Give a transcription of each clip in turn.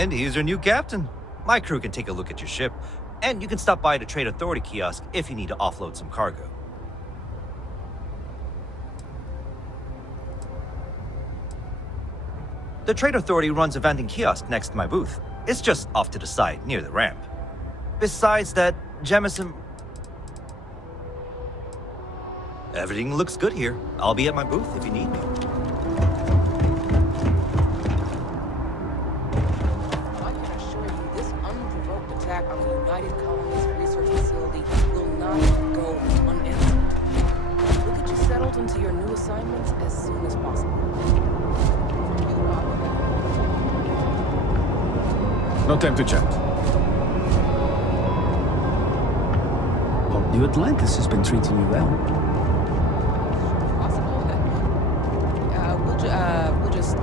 And here's your new captain. My crew can take a look at your ship, and you can stop by the Trade Authority kiosk if you need to offload some cargo. The Trade Authority runs a vending kiosk next to my booth. It's just off to the side, near the ramp. Besides that, Jemison... Everything looks good here. I'll be at my booth if you need me. I can assure you, this unprovoked attack on the United Colonies Research Facility will not go unanswered. We'll get you settled into your new assignments as soon as possible. No time to chat. Hope New Atlantis has been treating you well. Possible? We'll just...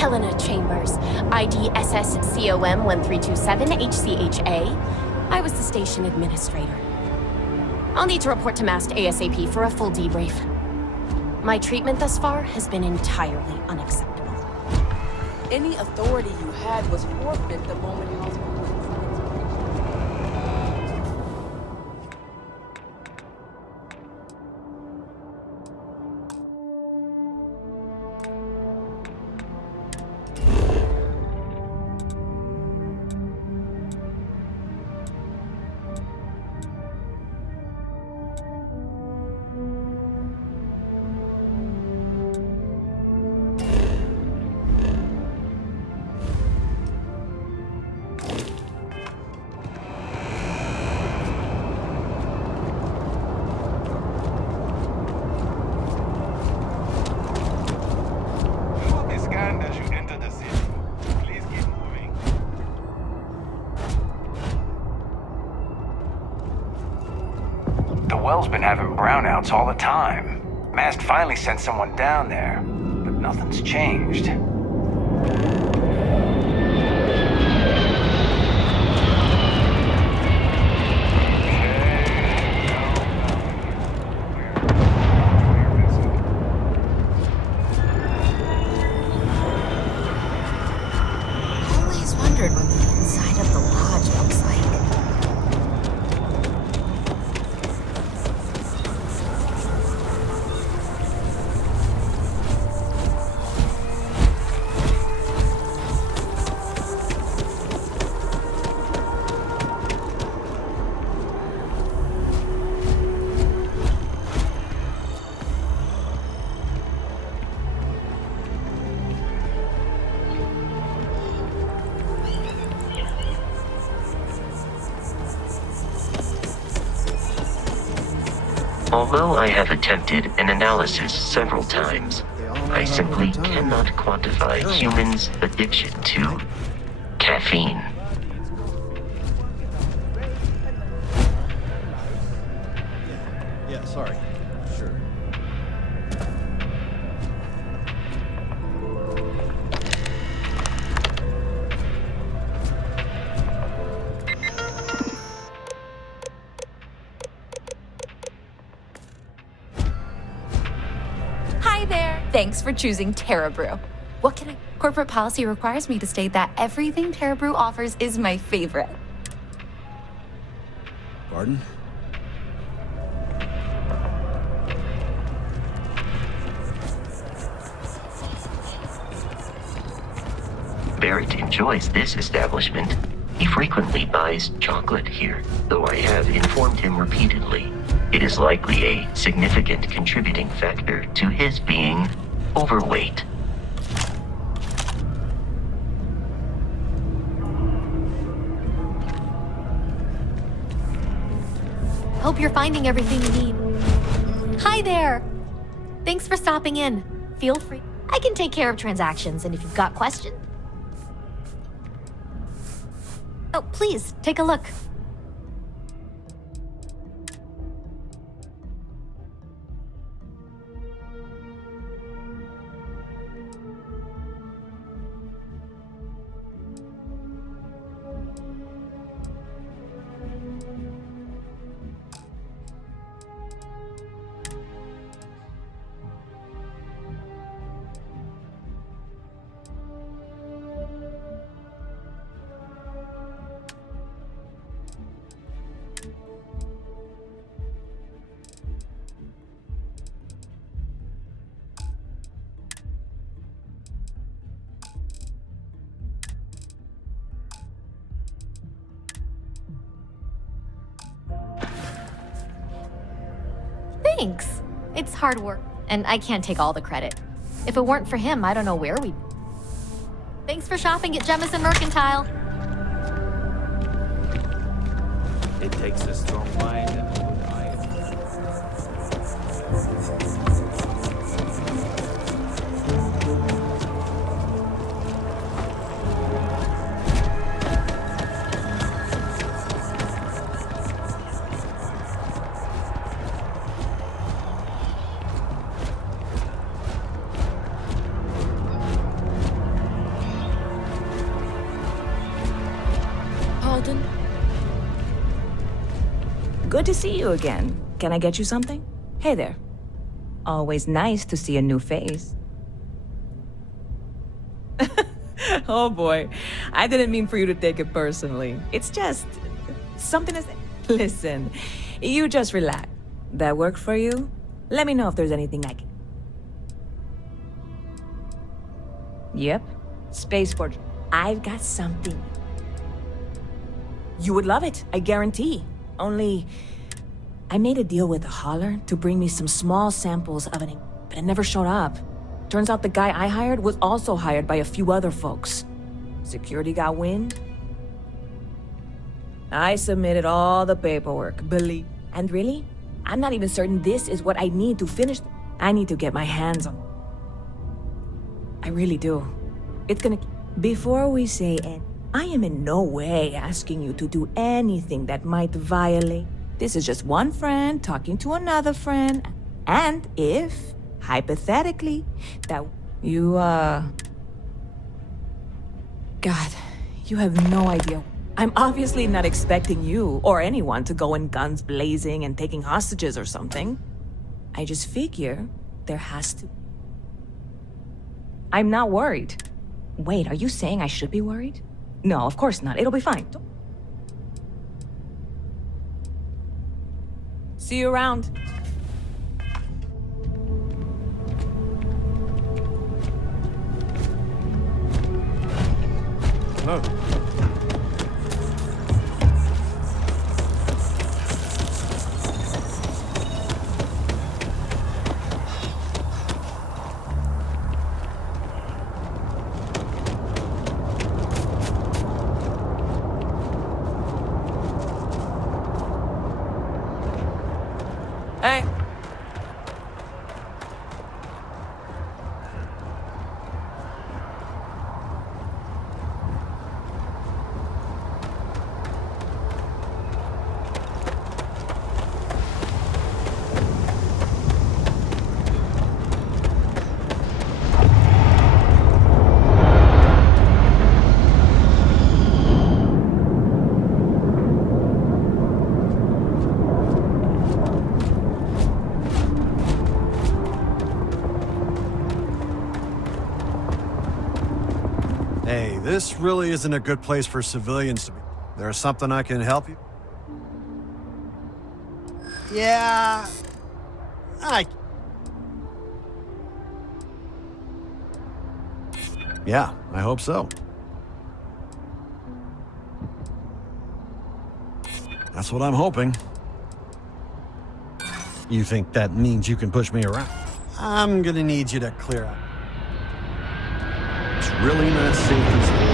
Helena Chambers, ID SSCOM 1327 HCHA. I was the station administrator. I'll need to report to Mast ASAP for a full debrief. My treatment thus far has been entirely unacceptable. Any authority you had was forfeit the moment House... The well's been having brownouts all the time. Mast finally sent someone down there, but nothing's changed. Always wondered what the inside of the lodge looks like. Although I have attempted an analysis several times, I simply cannot quantify humans' addiction to caffeine. Yeah, sorry. Sure. Hi there. Thanks for choosing Terra Brew. What can I... Corporate policy requires me to state that everything Terra Brew offers is my favorite. Pardon? Barrett enjoys this establishment. He frequently buys chocolate here, though I have informed him repeatedly it is likely a significant contributing factor to his being overweight. Hope you're finding everything you need. Hi there. Thanks for stopping in. Feel free. I can take care of transactions, and if you've got questions... Oh, please, take a look. Thanks. It's hard work, and I can't take all the credit. If it weren't for him, I don't know where we'd... Thanks for shopping at Jemison Mercantile. It takes a strong mind and a good eye. Alden? Good to see you again. Can I get you something? Hey there. Always nice to see a new face. Oh boy, I didn't mean for you to take it personally. It's just something is... Listen, you just relax. That work for you? Let me know if there's anything I can... Yep, spaceport. I've got something. You would love it, I guarantee. Only, I made a deal with a hauler to bring me some small samples of it, but it never showed up. Turns out the guy I hired was also hired by a few other folks. Security got wind. I submitted all the paperwork, believe. And really, I'm not even certain this is what I need to finish. I need to get my hands on. I really do. It's gonna... Before we say it, I am in no way asking you to do anything that might violate. This is just one friend talking to another friend. And if, hypothetically, that you, God, you have no idea. I'm obviously not expecting you or anyone to go in guns blazing and taking hostages or something. I just figure there has to... I'm not worried. Wait, are you saying I should be worried? No, of course not. It'll be fine. See you around. Hello. Hey. Hey, this really isn't a good place for civilians to be. There's something I can help you? Yeah. Yeah, I hope so. That's what I'm hoping. You think that means you can push me around? I'm gonna need you to clear out. It's really not safe as it is.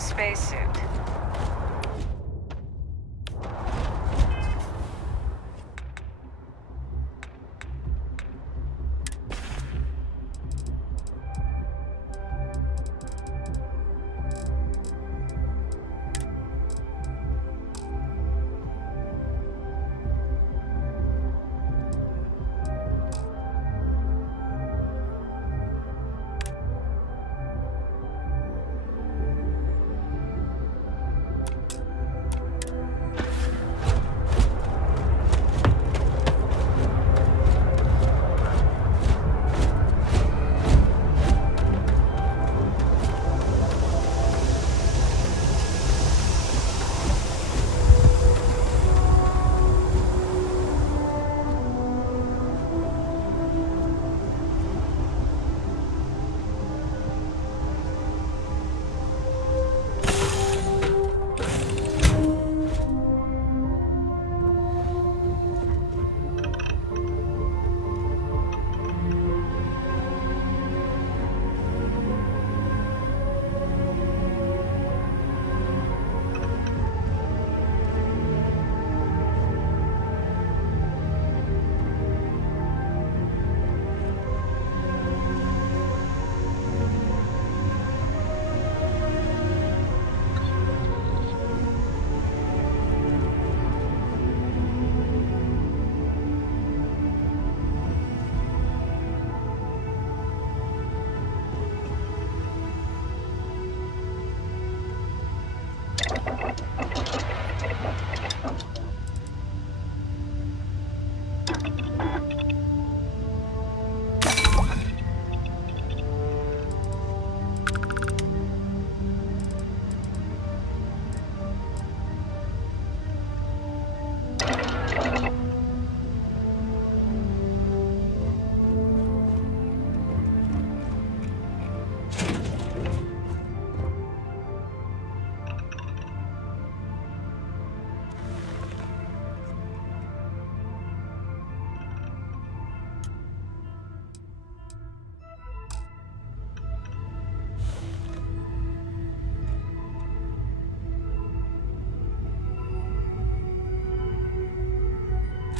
Orbital spacesuit.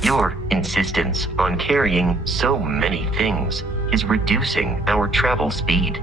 Your insistence on carrying so many things is reducing our travel speed.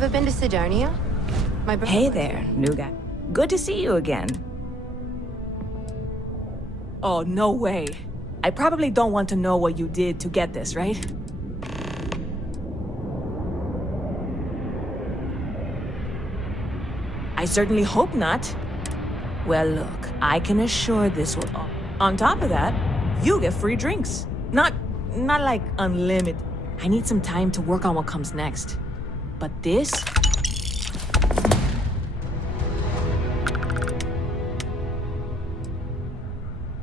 Ever been to Sidonia? My brother. Hey there, new guy. Good to see you again. Oh, no way. I probably don't want to know what you did to get this, right? I certainly hope not. Well, look, I can assure this will... On top of that, you get free drinks. Not like unlimited. I need some time to work on what comes next. But this...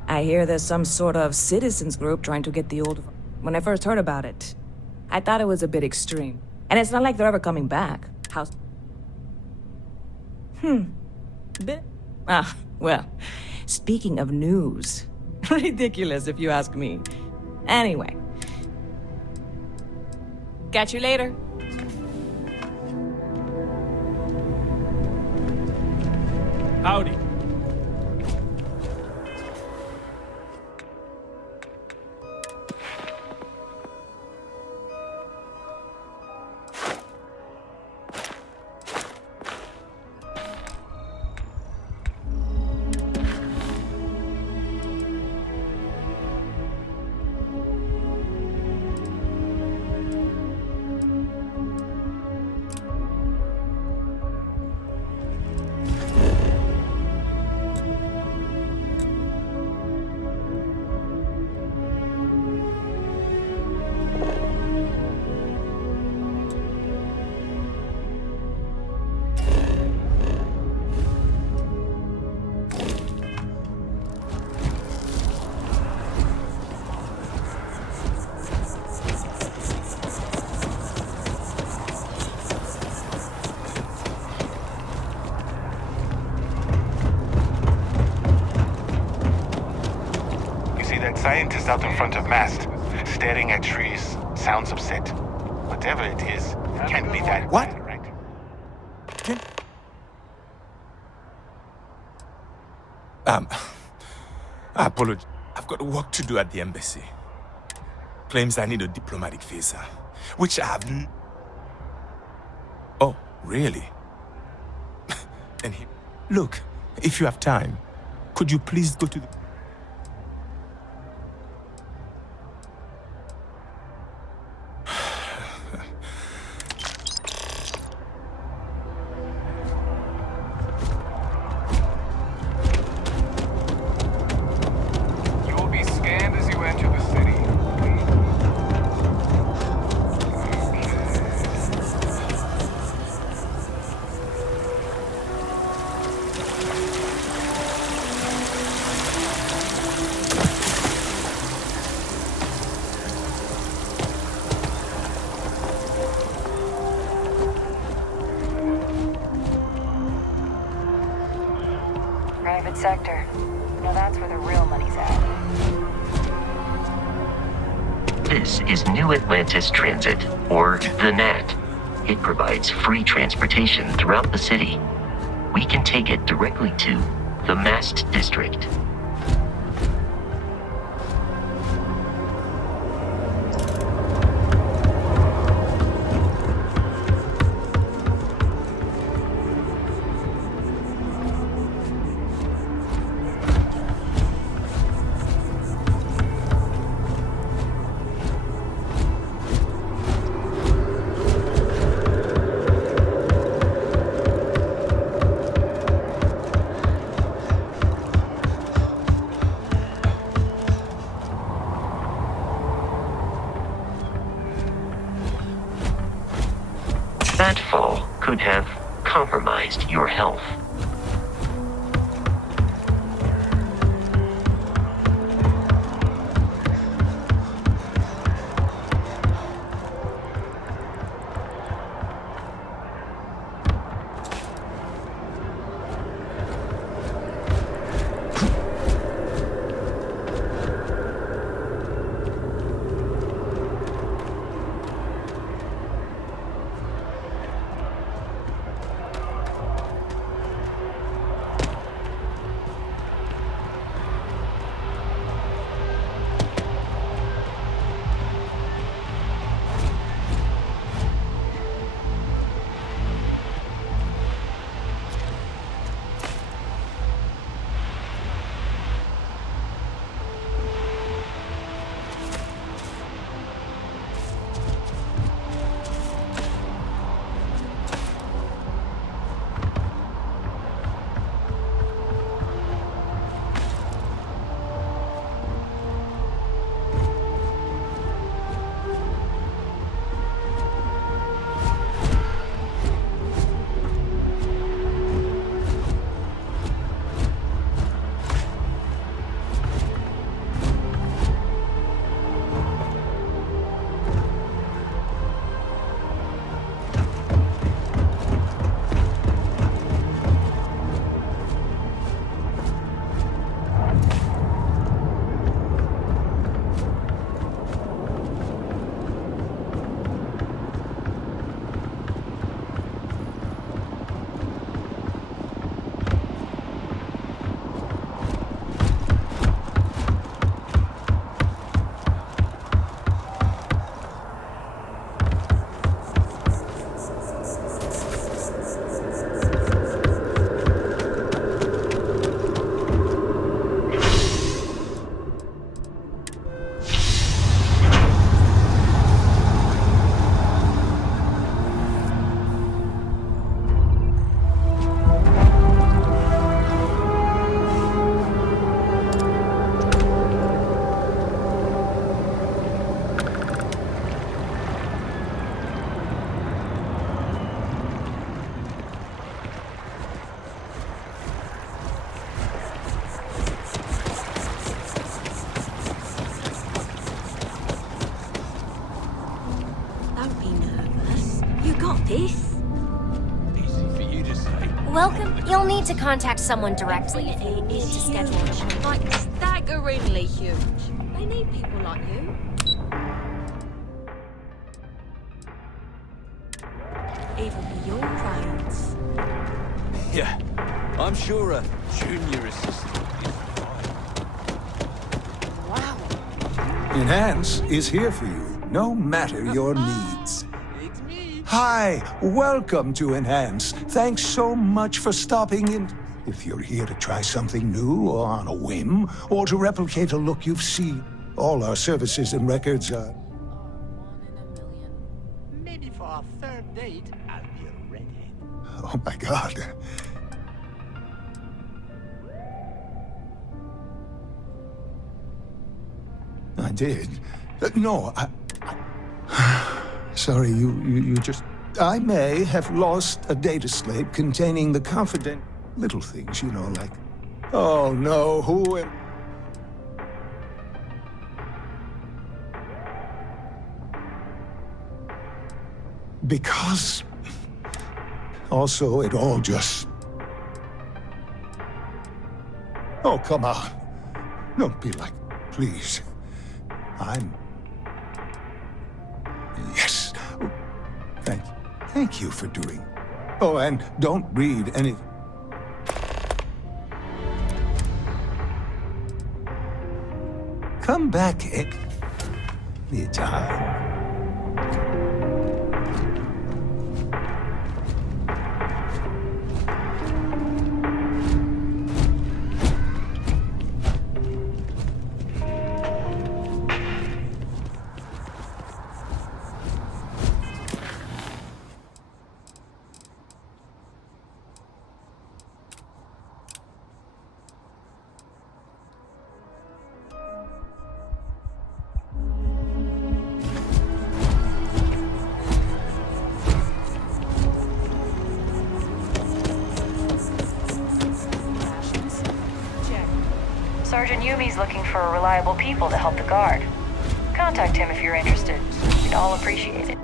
I hear there's some sort of citizens group trying to get the old... When I first heard about it, I thought it was a bit extreme. And it's not like they're ever coming back. How's... Well, speaking of news, ridiculous if you ask me. Anyway, catch you later. Howdy. Scientist out in front of mast, staring at trees, sounds upset. Whatever it is, can't be that What? bad, right? I apologize. I've got work to do at the embassy. Claims I need a diplomatic visa, which I have Oh, really? And look, if you have time, could you please go to the... Private sector. Now that's where the real money's at. This is New Atlantis Transit, or the NAT. It provides free transportation throughout the city. We can take it directly to the Mast District. That fall could have compromised your health. Don't be nervous. You got this. Easy for you to say. Welcome. You'll need to contact someone directly if you need to It's schedule an huge. appointment. Like staggeringly huge. They need people like you. Even for your brains. Yeah, I'm sure a junior assistant is fine. Wow. Enhance is here for you, no matter your needs. It's me. Hi, welcome to Enhance. Thanks so much for stopping in. If you're here to try something new or on a whim, or to replicate a look you've seen, all our services and records are... Maybe for our third date, I'll be a redhead. Oh my God. I did. No, Sorry, you just... I may have lost a data slate containing the confident... little things, you know, like... Oh no, who am... Because... Also, it all just... Oh, come on. Don't be like... Please. I'm... Yes. Thank you for doing... Oh, and don't read any... Come back anytime. Sergeant Yumi's looking for reliable people to help the guard. Contact him if you're interested. We'd all appreciate it.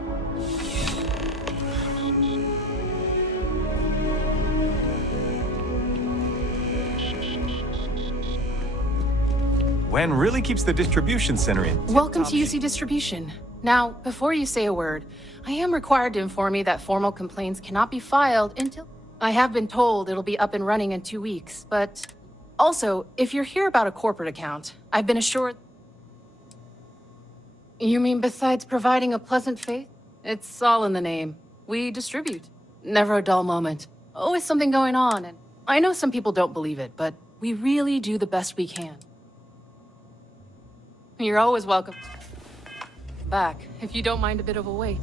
Wen really keeps the distribution center in. Welcome to UC Distribution. Now, before you say a word, I am required to inform you that formal complaints cannot be filed until... I have been told it'll be up and running in 2 weeks, but... Also, if you're here about a corporate account, I've been assured... You mean besides providing a pleasant face? It's all in the name. We distribute. Never a dull moment. Always something going on, and I know some people don't believe it, but we really do the best we can. You're always welcome. Back, if you don't mind a bit of a wait.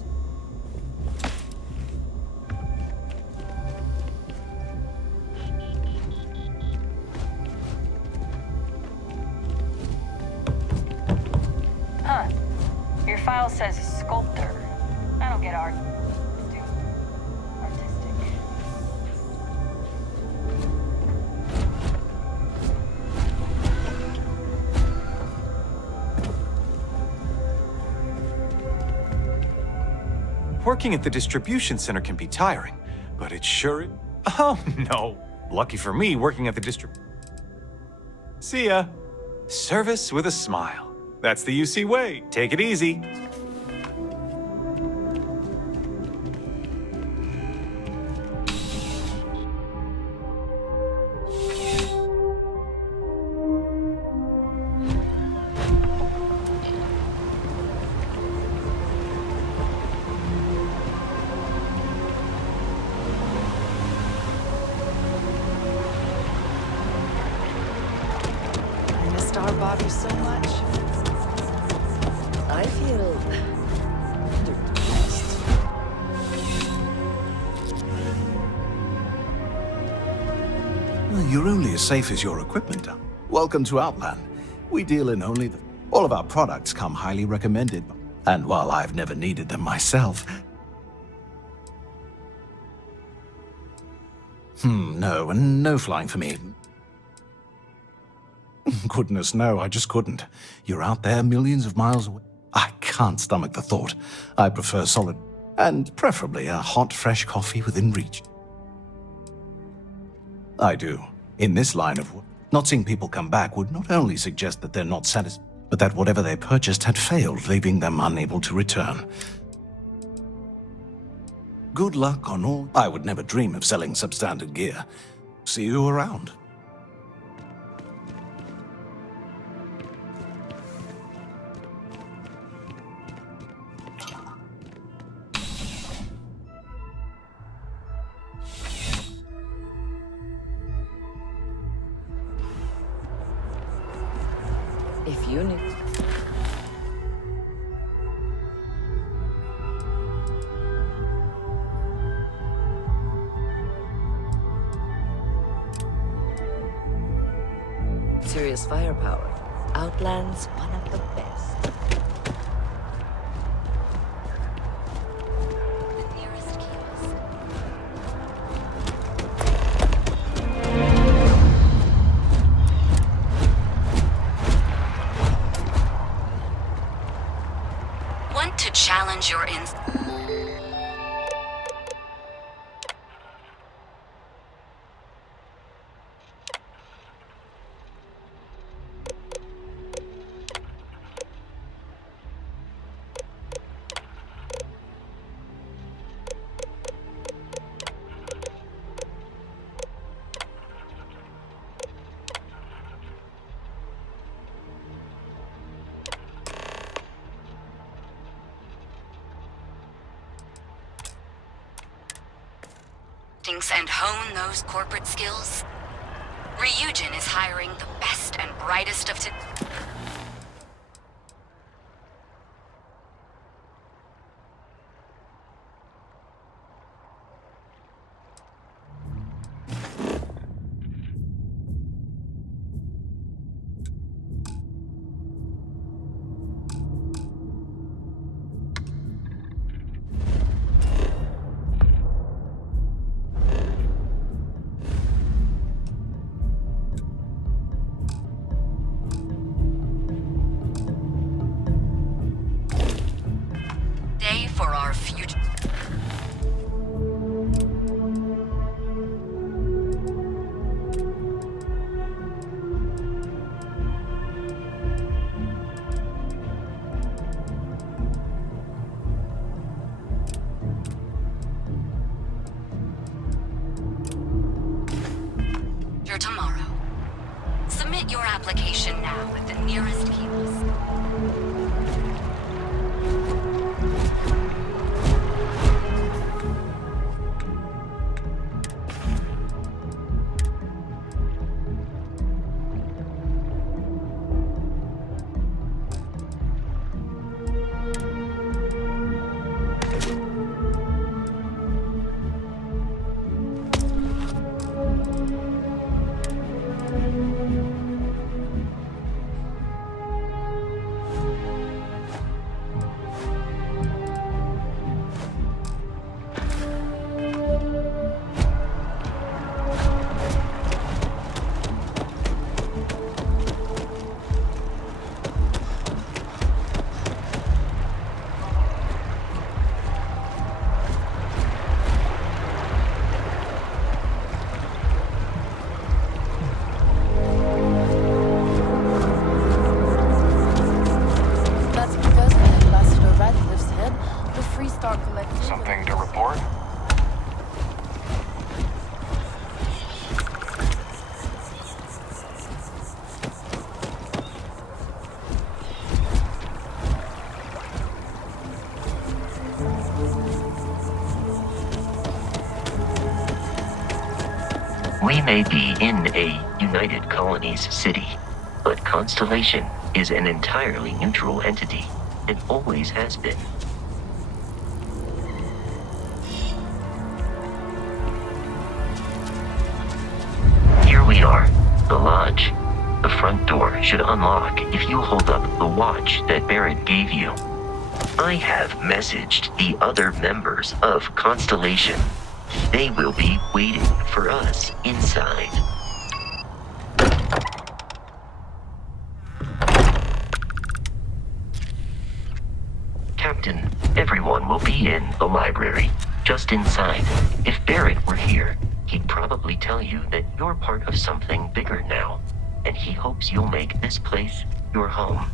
Huh. Your file says sculptor. I don't get art. Artistic. Working at the distribution center can be tiring, but it sure is... Oh, no. Lucky for me, working at the See ya. Service with a smile. That's the UC way. Take it easy. I miss our Bobby so much. I feel underdressed. Well, you're only as safe as your equipment. Welcome to Outland. We deal in only the... All of our products come highly recommended. And while I've never needed them myself... No flying for me. Goodness, no, I just couldn't. You're out there millions of miles away. I can't. can't stomach the thought. I prefer solid, and preferably a hot, fresh coffee within reach. I do. In this line of work, not seeing people come back would not only suggest that they're not satisfied, but that whatever they purchased had failed, leaving them unable to return. Good luck on all. I would never dream of selling substandard gear. See you around. If you knew. Serious firepower. Outland's one of the best. The nearest kiosk. Want to challenge your and hone those corporate skills? Ryujin is hiring the best and brightest of for our future. Tomorrow. Submit your application now at the nearest kiosk. Something to report? We may be in a United Colonies city, but Constellation is an entirely neutral entity. It always has been. Here we are, the lodge. The front door should unlock if you hold up the watch that Barrett gave you. I have messaged the other members of Constellation. They will be waiting for us inside. Captain, everyone will be in the library, just inside. If Barrett were here, he'd probably tell you that you're part of something bigger now, and he hopes you'll make this place your home.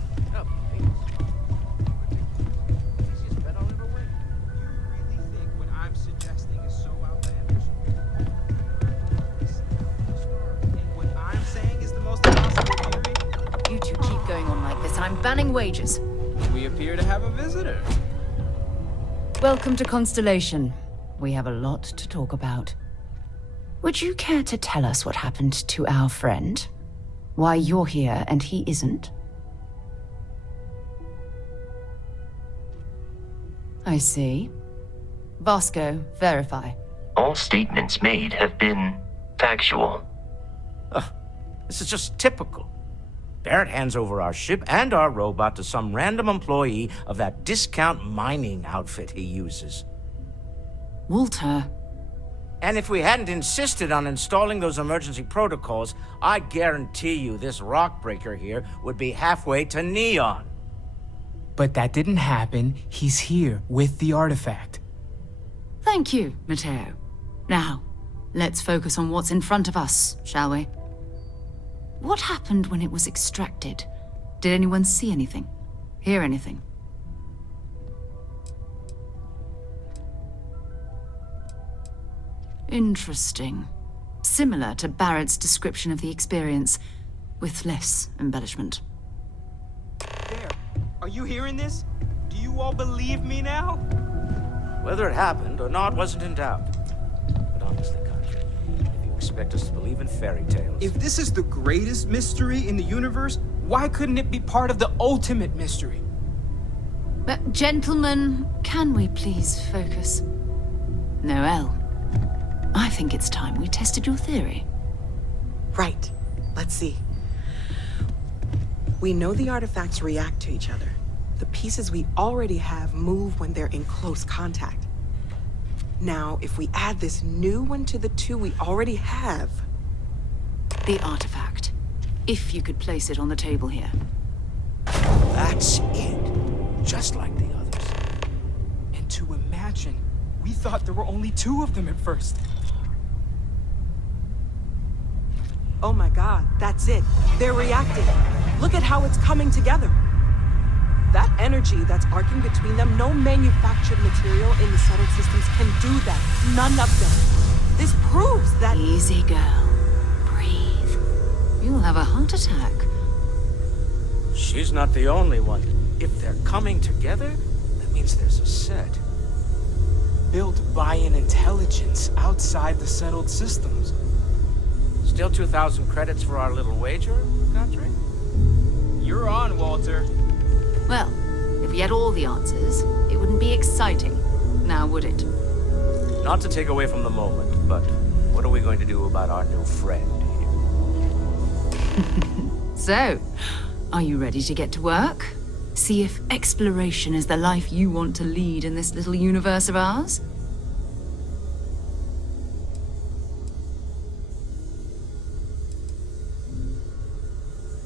You two keep going on like this, and I'm banning wages. We appear to have a visitor. Welcome to Constellation. We have a lot to talk about. Would you care to tell us what happened to our friend? Why you're here and he isn't? I see. Vasco, verify. All statements made have been factual. This is just typical. Barrett hands over our ship and our robot to some random employee of that discount mining outfit he uses. Walter. And if we hadn't insisted on installing those emergency protocols, I guarantee you this rock breaker here would be halfway to Neon. But that didn't happen. He's here with the artifact. Thank you, Matteo. Now, let's focus on what's in front of us, shall we? What happened when it was extracted? Did anyone see anything? Hear anything? Interesting. Similar to Barrett's description of the experience, with less embellishment. There. Are you hearing this? Do you all believe me now? Whether it happened or not wasn't in doubt. But honestly, Country, if you expect us to believe in fairy tales... If this is the greatest mystery in the universe, why couldn't it be part of the ultimate mystery? Gentlemen, can we please focus? Noel, I think it's time we tested your theory. Right. Let's see. We know the artifacts react to each other. The pieces we already have move when they're in close contact. Now, if we add this new one to the two we already have... The artifact. If you could place it on the table here. That's it. Just like the others. And to imagine, we thought there were only two of them at first. Oh my god, that's it. They're reacting. Look at how it's coming together. That energy that's arcing between them, no manufactured material in the settled systems can do that. None of them. This proves that... Easy, girl. Breathe. You'll have a heart attack. She's not the only one. If they're coming together, that means there's a set. Built by an intelligence outside the settled systems. Still 2,000 credits for our little wager, Country? You're on, Walter. Well, if we had all the answers, it wouldn't be exciting, now would it? Not to take away from the moment, but what are we going to do about our new friend here? So, are you ready to get to work? See if exploration is the life you want to lead in this little universe of ours?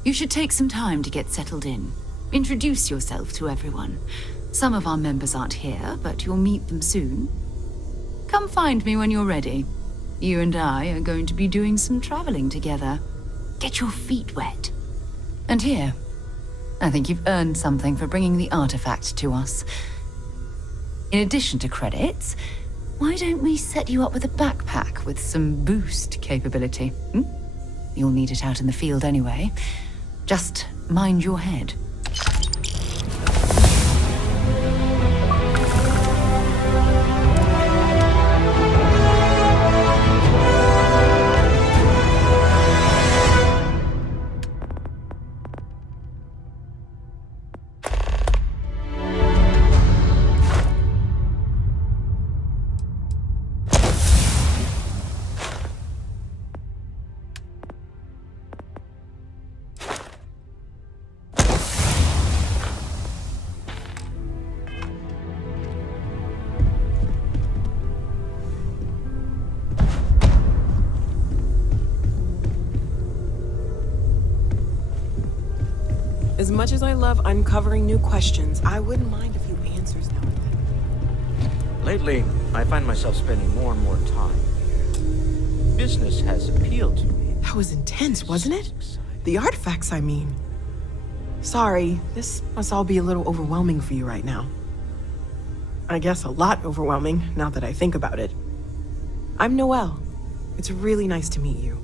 You should take some time to get settled in. Introduce yourself to everyone. Some of our members aren't here, but you'll meet them soon. Come find me when you're ready. You and I are going to be doing some traveling together. Get your feet wet. And here, I think you've earned something for bringing the artifact to us. In addition to credits, why don't we set you up with a backpack with some boost capability? You'll need it out in the field anyway. Just mind your head. As much as I love uncovering new questions, I wouldn't mind a few answers now and then. Lately, I find myself spending more and more time here. Business has appealed to me. That was intense, wasn't it? The artifacts, I mean. Sorry, this must all be a little overwhelming for you right now. I guess a lot overwhelming, now that I think about it. I'm Noelle. It's really nice to meet you.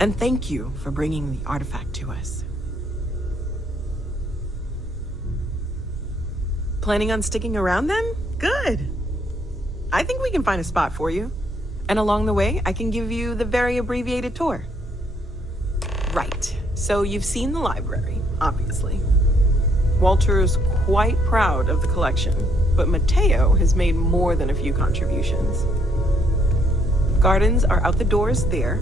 And thank you for bringing the artifact to us. Planning on sticking around then? Good. I think we can find a spot for you. And along the way, I can give you the very abbreviated tour. Right. So you've seen the library, obviously. Walter is quite proud of the collection, but Mateo has made more than a few contributions. Gardens are out the doors there,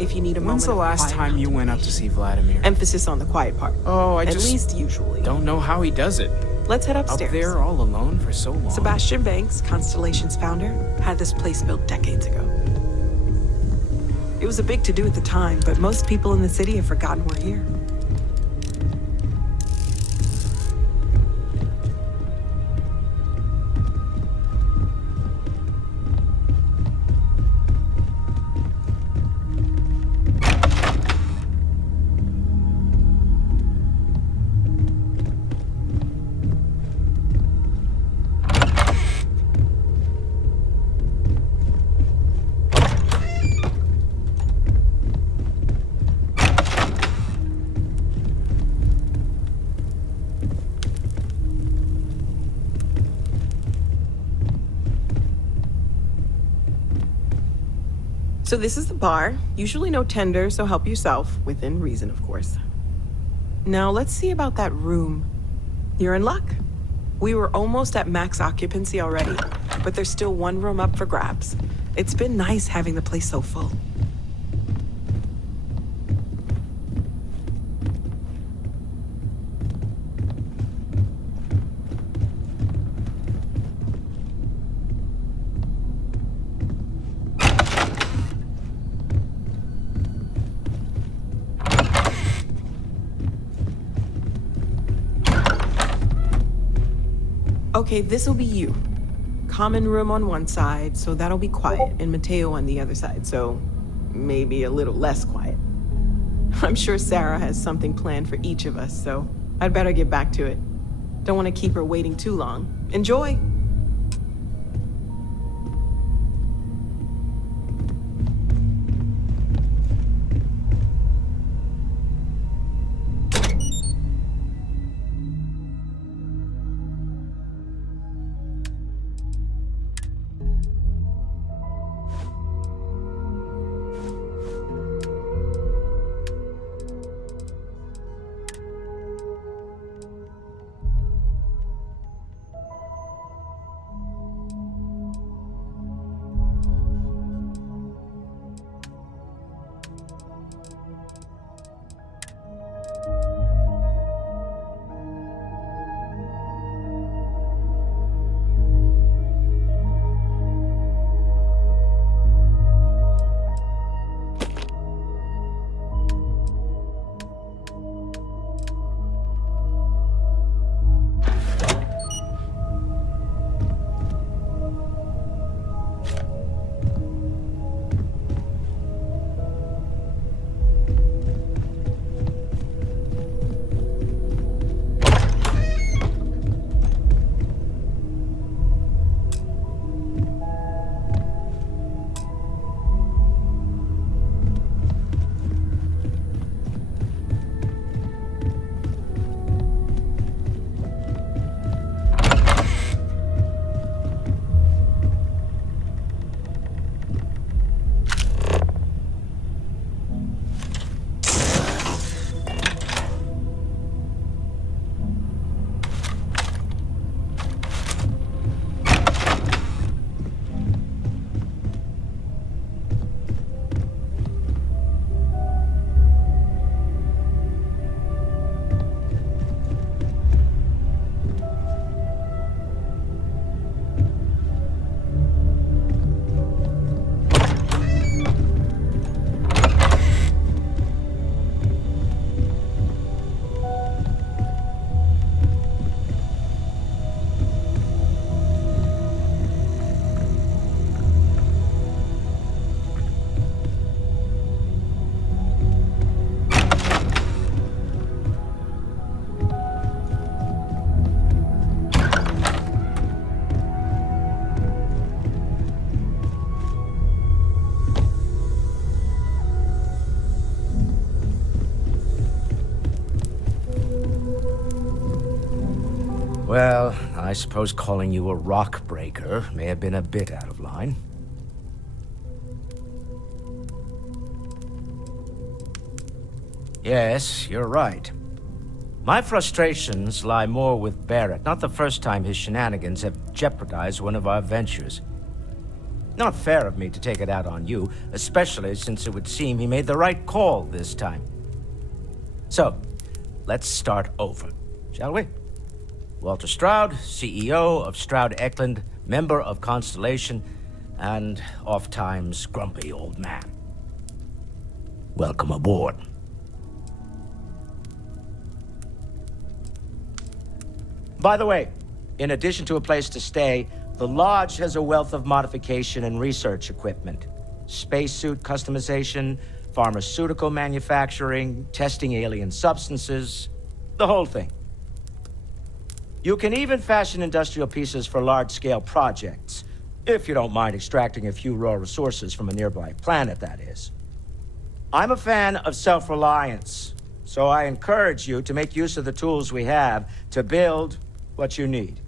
if you need a moment. When's the last time you went up to see Vladimir? Emphasis on the quiet part. Oh, At least usually. don't know how he does it. Let's head upstairs. Up there all alone for so long. Sebastian Banks, Constellation's founder, had this place built decades ago. It was a big to-do at the time, but most people in the city have forgotten we're here. So this is the bar. Usually no tender, so help yourself, within reason, of course. Now let's see about that room. You're in luck. We were almost at max occupancy already, but there's still one room up for grabs. It's been nice having the place so full. Okay, this'll be you. Common room on one side, so that'll be quiet, and Mateo on the other side, so maybe a little less quiet. I'm sure Sarah has something planned for each of us, so I'd better get back to it. Don't want to keep her waiting too long. Enjoy! I suppose calling you a rock breaker may have been a bit out of line. Yes, you're right. My frustrations lie more with Barrett, not the first time his shenanigans have jeopardized one of our ventures. Not fair of me to take it out on you, especially since it would seem he made the right call this time. So, let's start over, shall we? Walter Stroud, CEO of Stroud Eklund, member of Constellation, and oft-times grumpy old man. Welcome aboard. By the way, in addition to a place to stay, the Lodge has a wealth of modification and research equipment. Spacesuit customization, pharmaceutical manufacturing, testing alien substances, the whole thing. You can even fashion industrial pieces for large-scale projects, if you don't mind extracting a few raw resources from a nearby planet, that is. I'm a fan of self-reliance, so I encourage you to make use of the tools we have to build what you need.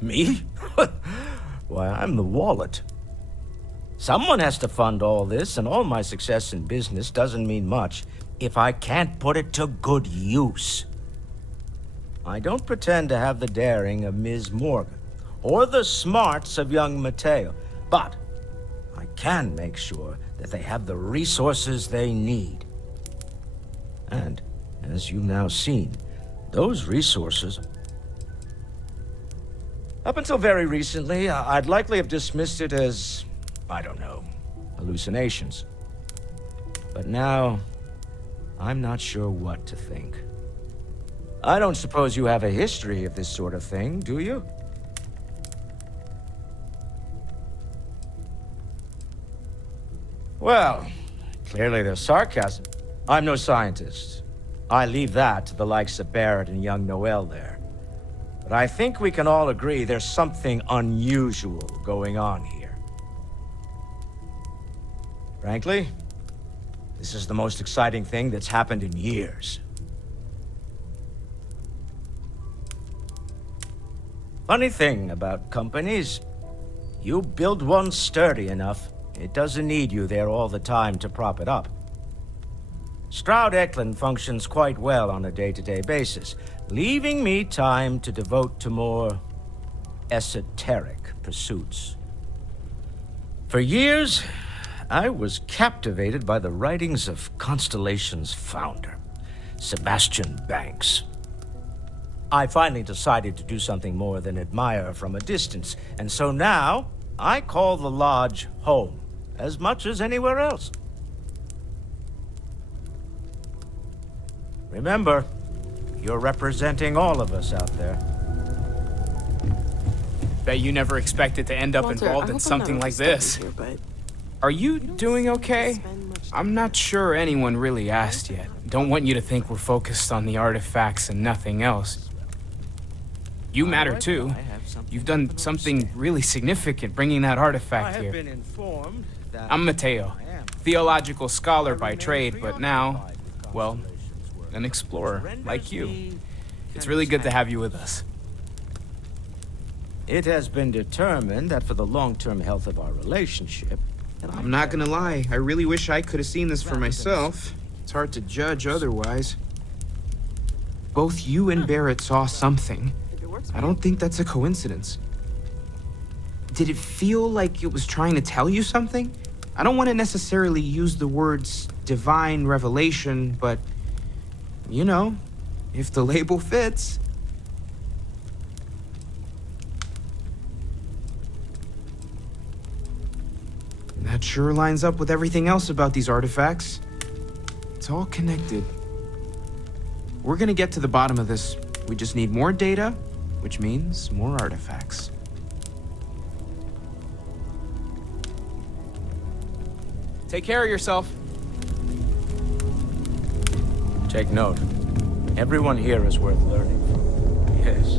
Me? Why, I'm the wallet. Someone has to fund all this, and all my success in business doesn't mean much if I can't put it to good use. I don't pretend to have the daring of Ms. Morgan, or the smarts of young Mateo, but I can make sure that they have the resources they need. And, as you've now seen, those resources... Up until very recently, I'd likely have dismissed it as, I don't know, hallucinations. But now, I'm not sure what to think. I don't suppose you have a history of this sort of thing, do you? Well, clearly there's sarcasm. I'm no scientist. I leave that to the likes of Barrett and young Noel there. But I think we can all agree there's something unusual going on here. Frankly, this is the most exciting thing that's happened in years. Funny thing about companies, you build one sturdy enough, it doesn't need you there all the time to prop it up. Stroud Eklund functions quite well on a day-to-day basis, leaving me time to devote to more esoteric pursuits. For years, I was captivated by the writings of Constellation's founder, Sebastian Banks. I finally decided to do something more than admire from a distance, and so now I call the Lodge home as much as anywhere else. Remember, you're representing all of us out there. Bet you never expected to end up Walter, involved I in hope I'm something not like overstepping this. here, but Are you doing okay? I'm not sure anyone really asked yet. Don't want you to think we're focused on the artifacts and nothing else. You matter too. You've done something really significant bringing that artifact here. I'm Mateo, theological scholar by trade, but now, well, an explorer like you. It's really good to have you with us. It has been determined that for the long-term health of our relationship... I'm not gonna lie, I really wish I could have seen this for myself. It's hard to judge otherwise. Both you and Barrett saw something. I don't think that's a coincidence. Did it feel like it was trying to tell you something? I don't want to necessarily use the words divine revelation, but, you know, if the label fits. That sure lines up with everything else about these artifacts. It's all connected. We're gonna get to the bottom of this. We just need more data, which means more artifacts. Take care of yourself. Take note. Everyone here is worth learning from. Yes.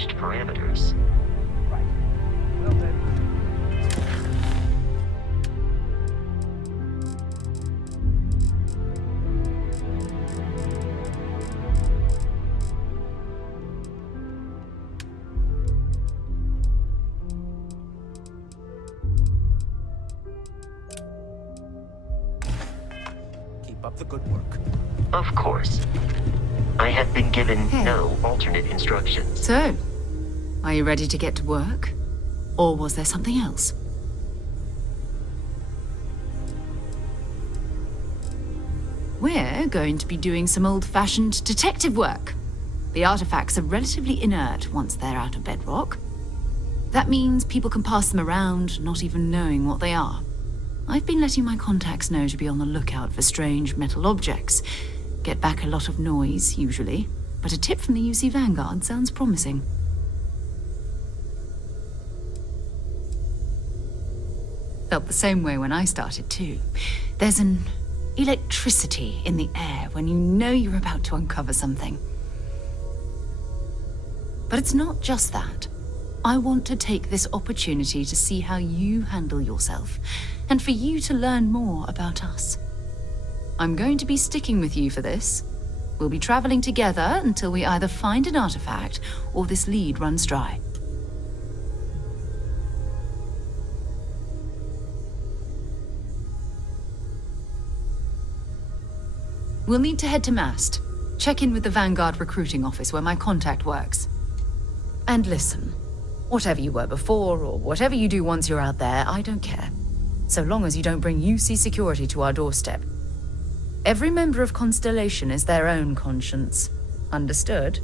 established parameters. Keep up the good work. Of course. I have been given no alternate instructions. So, are you ready to get to work? Or was there something else? We're going to be doing some old-fashioned detective work. The artifacts are relatively inert once they're out of bedrock. That means people can pass them around, not even knowing what they are. I've been letting my contacts know to be on the lookout for strange metal objects. Get back a lot of noise, usually, but a tip from the UC Vanguard sounds promising. Felt the same way when I started, too. There's an electricity in the air when you know you're about to uncover something. But it's not just that. I want to take this opportunity to see how you handle yourself, and for you to learn more about us. I'm going to be sticking with you for this. We'll be traveling together until we either find an artifact or this lead runs dry. We'll need to head to Mast. Check in with the Vanguard recruiting office where my contact works. And listen, whatever you were before or whatever you do once you're out there, I don't care. So long as you don't bring UC security to our doorstep. Every member of Constellation is their own conscience. Understood?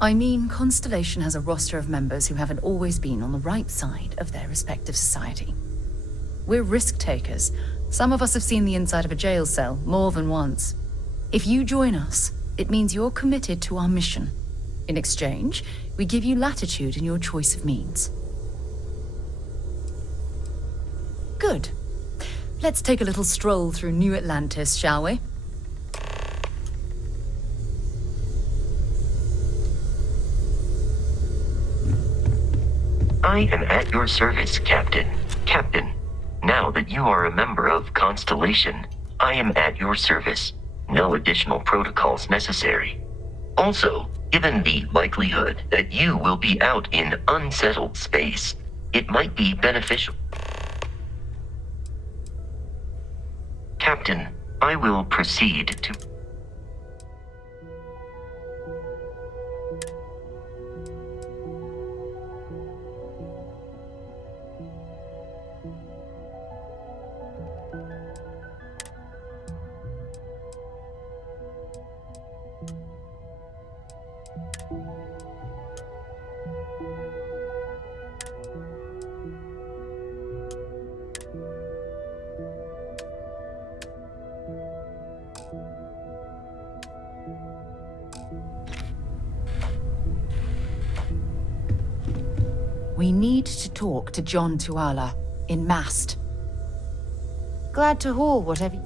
I mean, Constellation has a roster of members who haven't always been on the right side of their respective society. We're risk takers. Some of us have seen the inside of a jail cell more than once. If you join us, it means you're committed to our mission. In exchange, we give you latitude in your choice of means. Good. Let's take a little stroll through New Atlantis, shall we? I am at your service, Captain. Captain, now that you are a member of Constellation, I am at your service. No additional protocols necessary. Also, given the likelihood that you will be out in unsettled space, it might be beneficial. Captain, I will proceed to... We need to talk to John Tuala in Mast. Glad to haul whatever...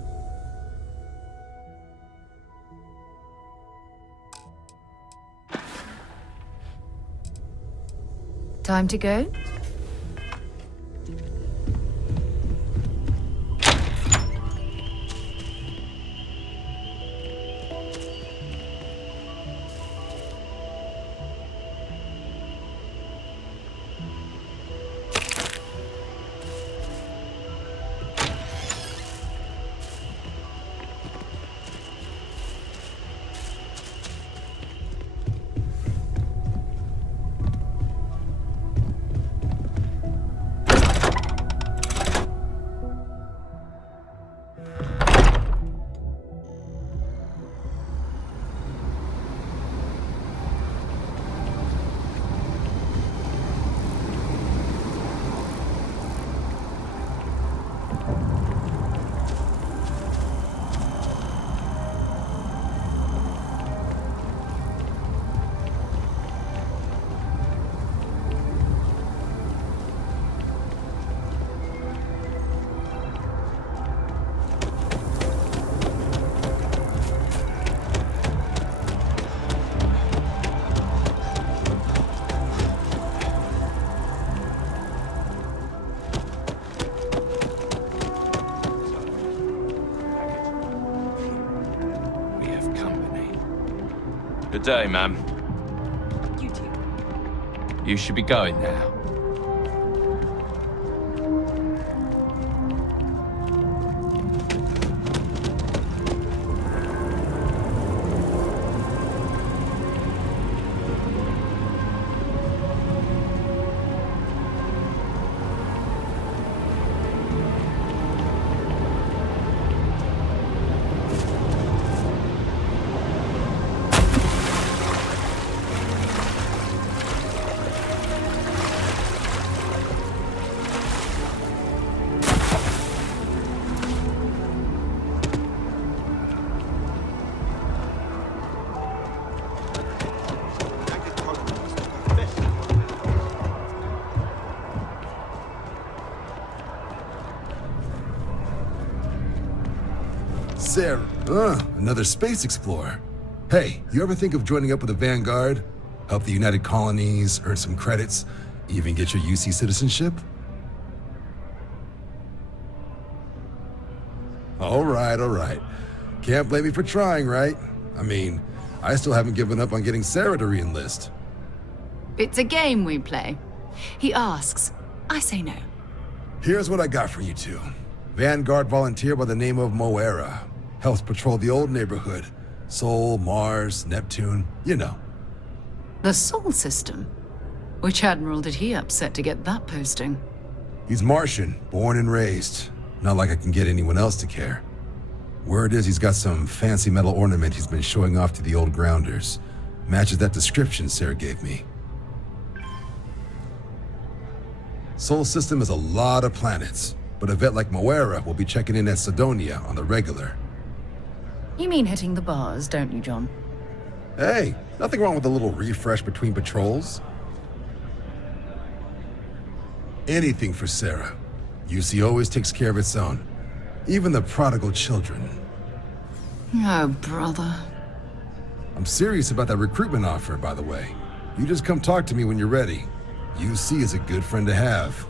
Time to go? Good day, ma'am. You too. You should be going now. Sarah, another space explorer. Hey, you ever think of joining up with the Vanguard? Help the United Colonies, earn some credits, even get your UC citizenship? All right. Can't blame me for trying, right? I mean, I still haven't given up on getting Sarah to re-enlist. It's a game we play. He asks, I say no. Here's what I got for you two. Vanguard volunteer by the name of Moera. Helps patrol the old neighborhood. Sol, Mars, Neptune, you know. The Sol system? Which admiral did he upset to get that posting? He's Martian, born and raised. Not like I can get anyone else to care. Word is he's got some fancy metal ornament he's been showing off to the old grounders. Matches that description Sarah gave me. Sol system is a lot of planets, but a vet like Moera will be checking in at Sidonia on the regular. You mean hitting the bars, don't you, John? Hey, nothing wrong with a little refresh between patrols. Anything for Sarah. UC always takes care of its own. Even the prodigal children. Oh, brother. I'm serious about that recruitment offer, by the way. You just come talk to me when you're ready. UC is a good friend to have.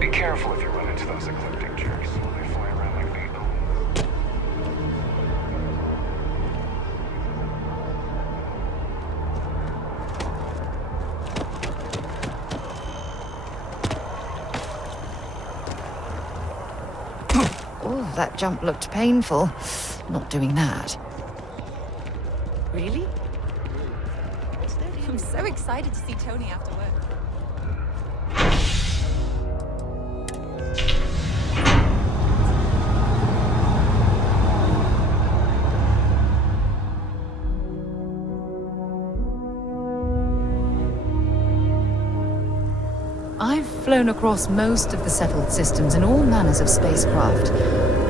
Be careful if you run into those ecliptic jerks. They fly around like they own. Oh, that jump looked painful. Not doing that. Really? I'm so excited to see Tony after work. I've flown across most of the settled systems in all manners of spacecraft,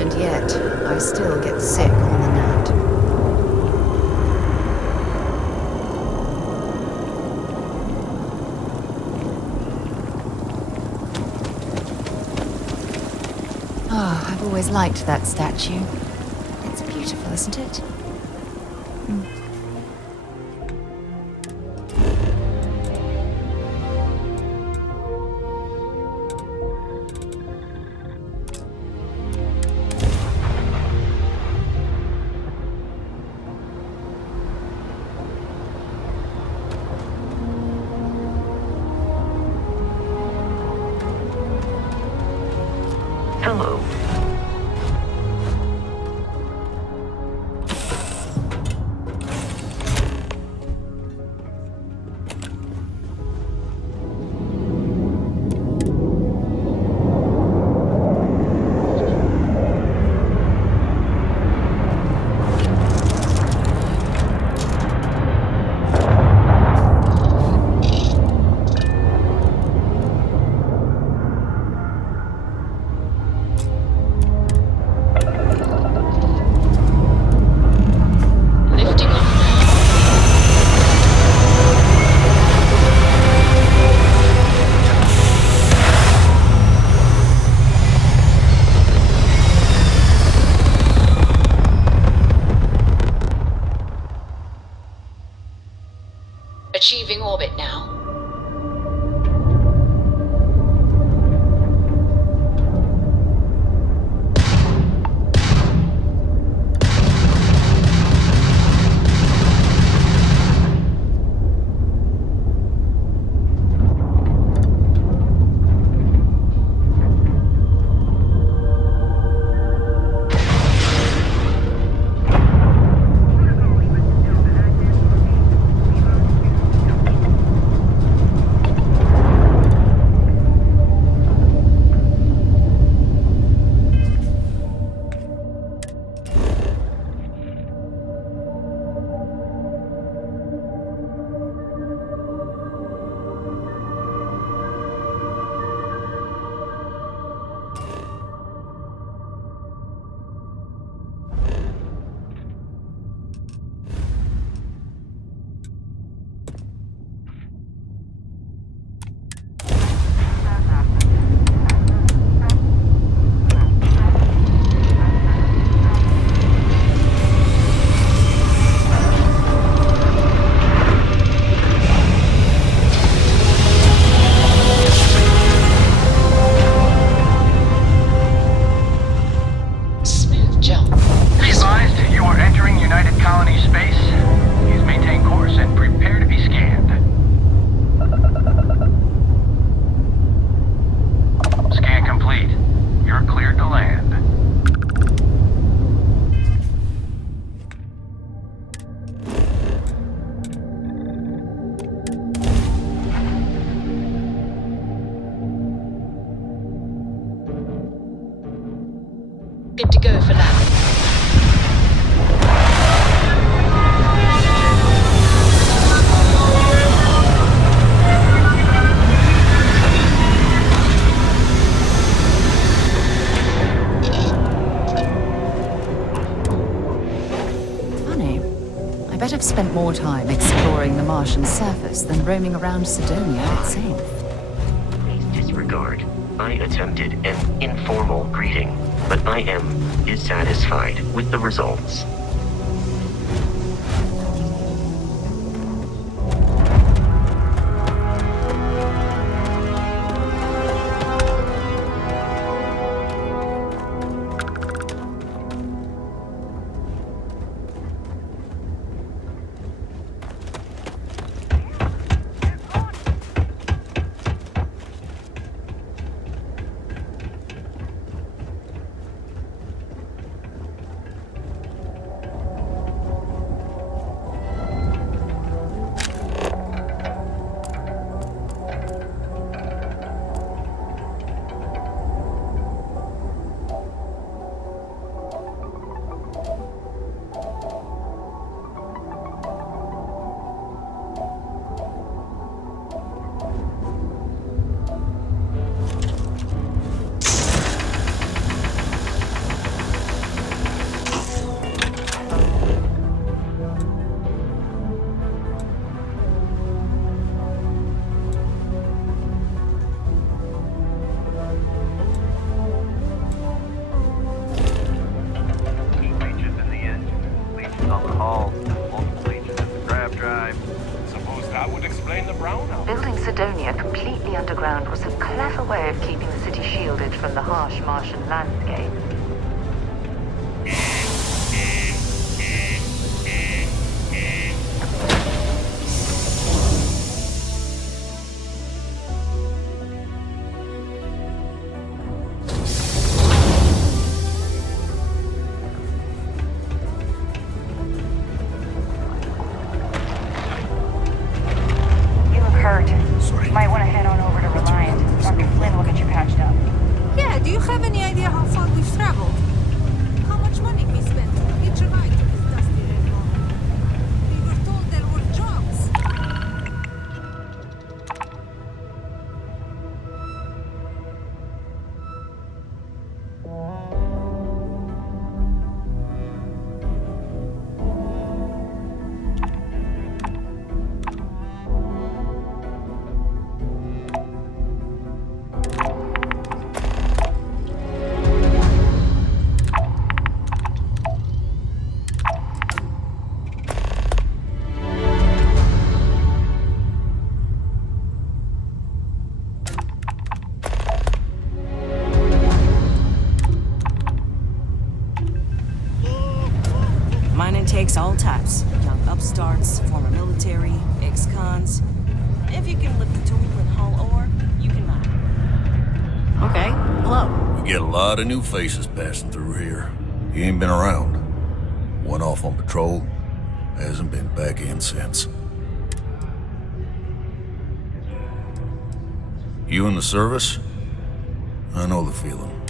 and yet I still get sick on the nat. Ah, I've always liked that statue. It's beautiful, isn't it? Hello. Achieving orbit now. cleared to land. Good to go for now. Funny. I bet I've spent more time exploring the Martian surface than roaming around Sidonia itself. Please disregard. I attempted an informal greeting, but I am dissatisfied with the results. Building Sidonia completely underground was a clever way of keeping the city shielded from the harsh Martian landscape. You might want to head on over to Reliant. Dr. Flynn will get you patched up. Yeah, do you have any idea how far we've traveled? How much money we spent to hitch a ride to this dusty red road? We were told there were jobs. Mining takes all types. Young upstarts, former military, ex-cons. If you can lift the tool and haul ore, you can mine. Okay, hello. We get a lot of new faces passing through here. He ain't been around. Went off on patrol. Hasn't been back in since. You in the service? I know the feeling.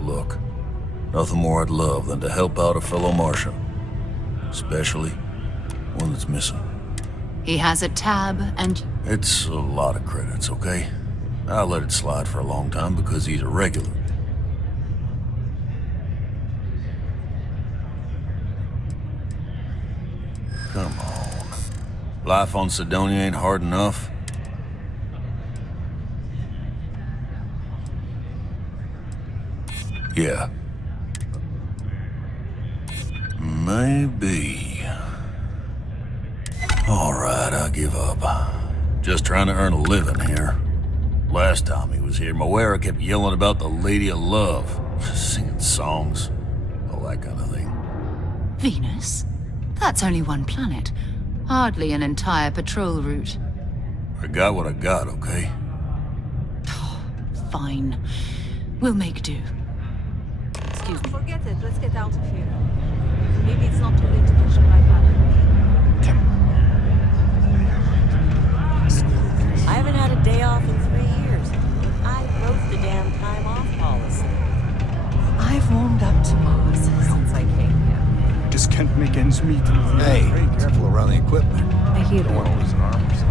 Look, nothing more I'd love than to help out a fellow Martian. Especially one that's missing. He has a tab and... It's a lot of credits, okay? I let it slide for a long time because he's a regular. Come on. Life on Sidonia ain't hard enough. Yeah. Maybe. All right, I give up. Just trying to earn a living here. Last time he was here, Moera kept yelling about the Lady of Love, singing songs, all that kind of thing. Venus? That's only one planet. Hardly an entire patrol route. I got what I got, okay? Fine. We'll make do. Excuse me. Forget it. Let's get out of here. Maybe it's not too late to push it right back. I haven't had a day off in 3 years. I wrote the damn time off policy. I've warmed up to Mars since I came here. Just can't make ends meet. Hey, careful around the equipment. I hear Don't want to lose an arm or something.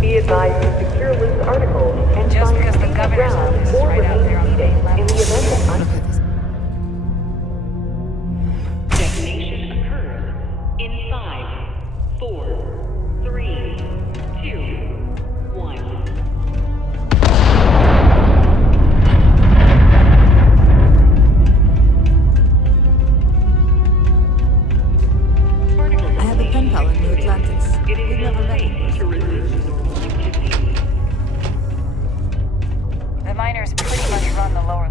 Be advised to secure loose articles and Just find because the safe governor's ground office is or right out remain there on the seated main level. in the event of Look at this. detonation occurs in 5, 4, 3, 2, 1. I have a pen pal in New Atlantis. We've never met in person. The miners pretty much run the lower.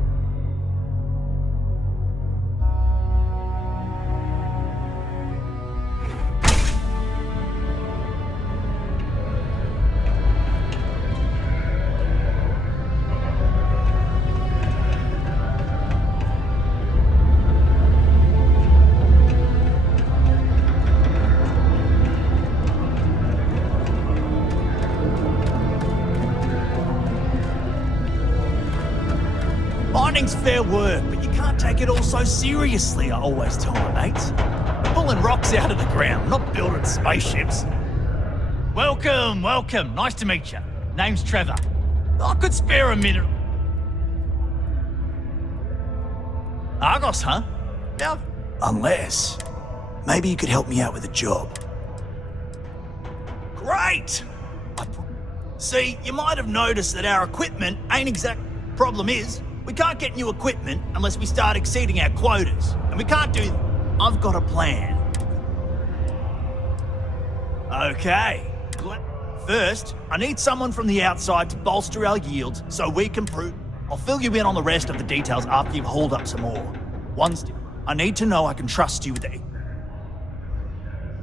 Mining's fair work, but you can't take it all so seriously, I always tell my mates. We're pulling rocks out of the ground, not building spaceships. Welcome, welcome. Nice to meet you. Name's Trevor. I could spare a minute. Argos, huh? Yeah. Unless, maybe you could help me out with a job. Great! See, you might have noticed that our equipment ain't exact. Problem is, we can't get new equipment unless we start exceeding our quotas. And we can't do that. I've got a plan. Okay. First, I need someone from the outside to bolster our yields so we can prove. I'll fill you in on the rest of the details after you've hauled up some more. I need to know I can trust you with it.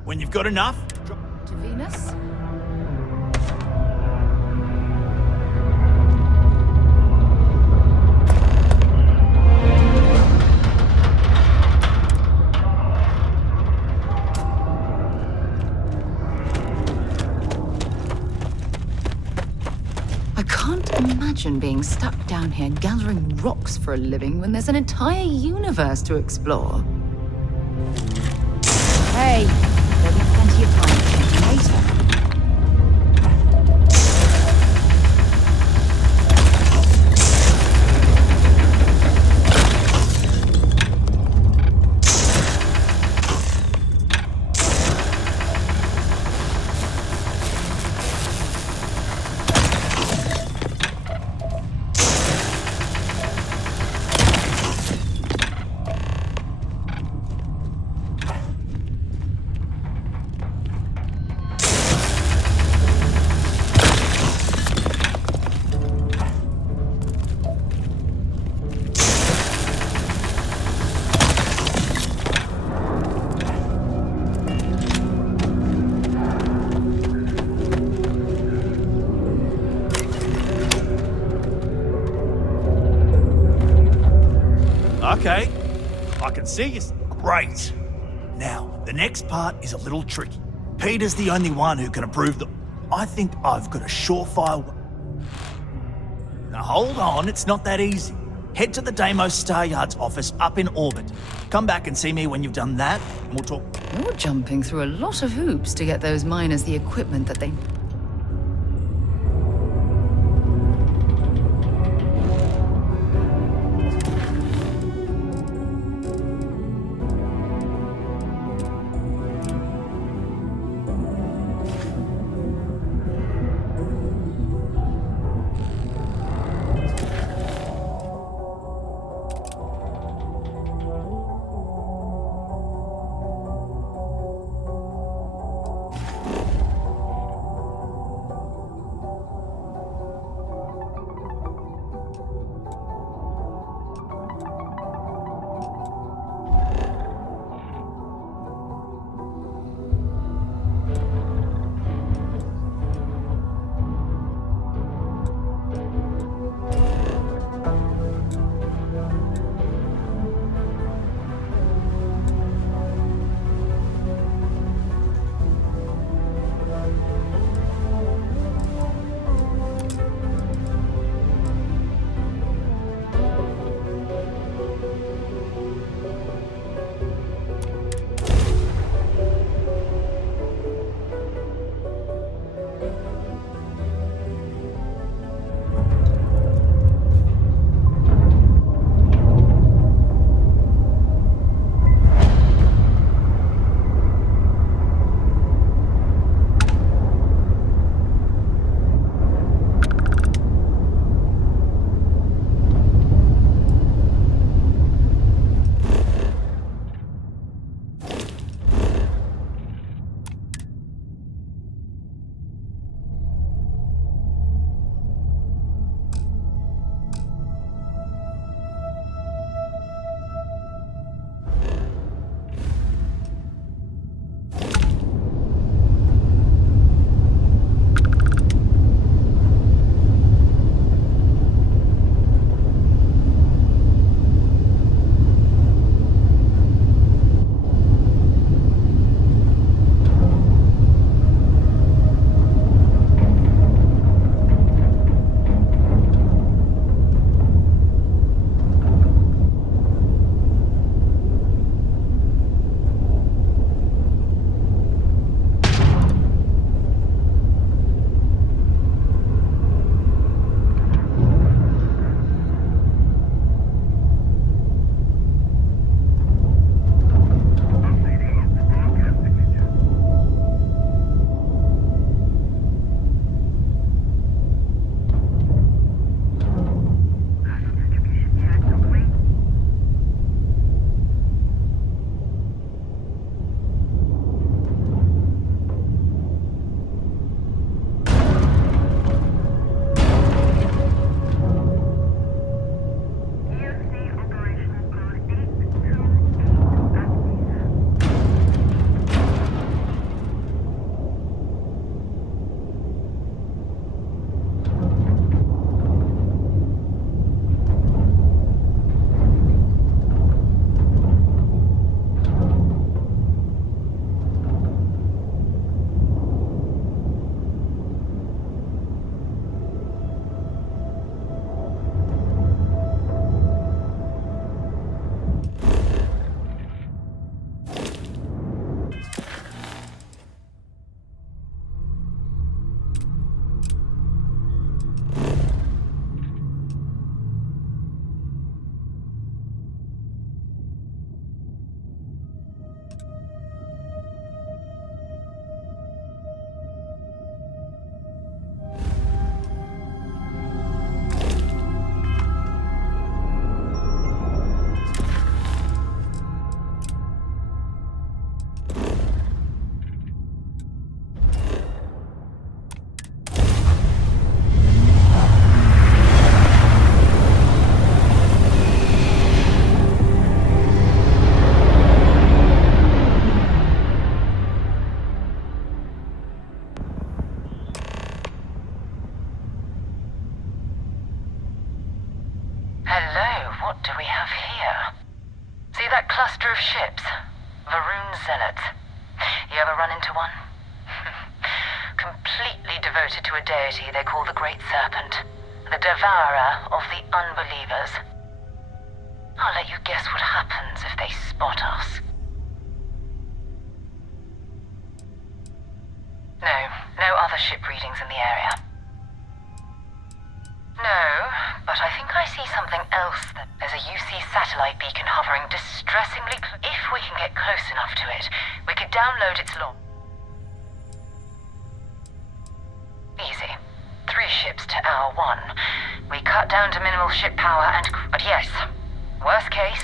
When you've got enough, To Venus? I can't imagine being stuck down here gathering rocks for a living when there's an entire universe to explore. Hey, there'll be plenty of time to change later. okay. I can see you. Great. Now, the next part is a little tricky. Peter's the only one who can approve the. I think I've got a surefire. Now hold on, it's not that easy. Head to the Deimos Star Yard's office up in orbit. Come back and see me when you've done that, and we'll talk. You're jumping through a lot of hoops to get those miners the equipment that they... what do we have here? See that cluster of ships? Varun Zealots. You ever run into one? Completely devoted to a deity they call the Great Serpent, the devourer of the unbelievers. I'll let you guess what happens if they spot us. No other ship readings in the area. No, but I think I see something else. There's a UC satellite beacon hovering distressingly If we can get close enough to it, we could download its log. Easy. 3 ships to our 1. We cut down to minimal ship power and... But yes, worst case...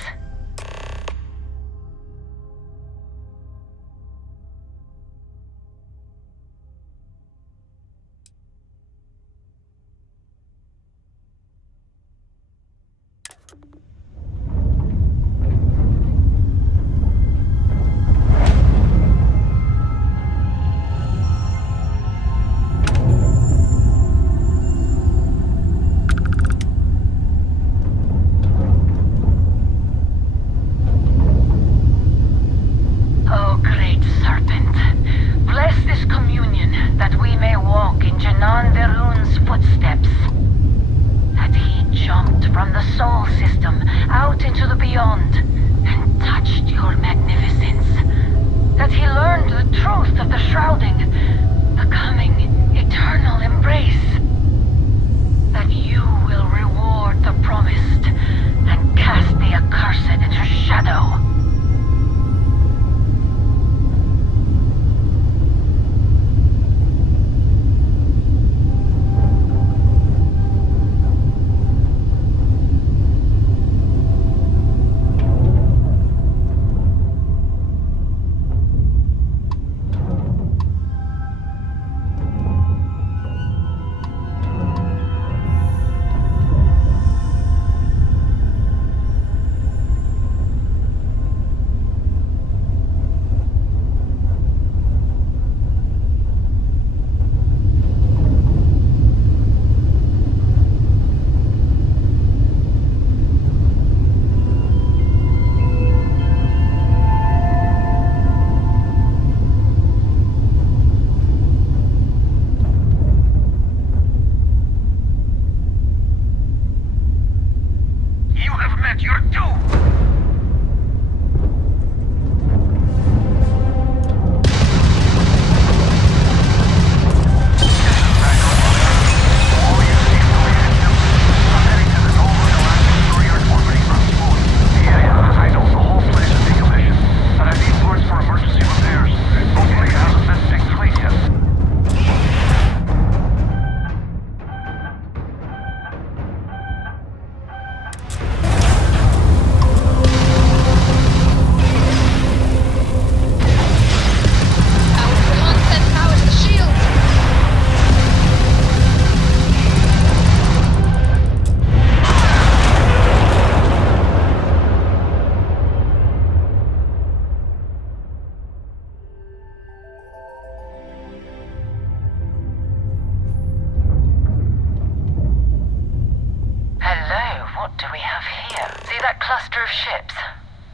cluster of ships.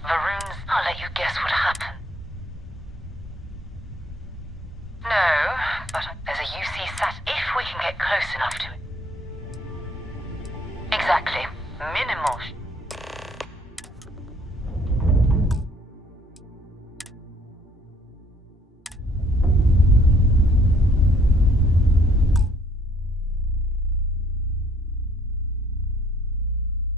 Varun's... I'll let you guess what happened. No, but there's a UC sat if we can get close enough to it. Exactly. Minimal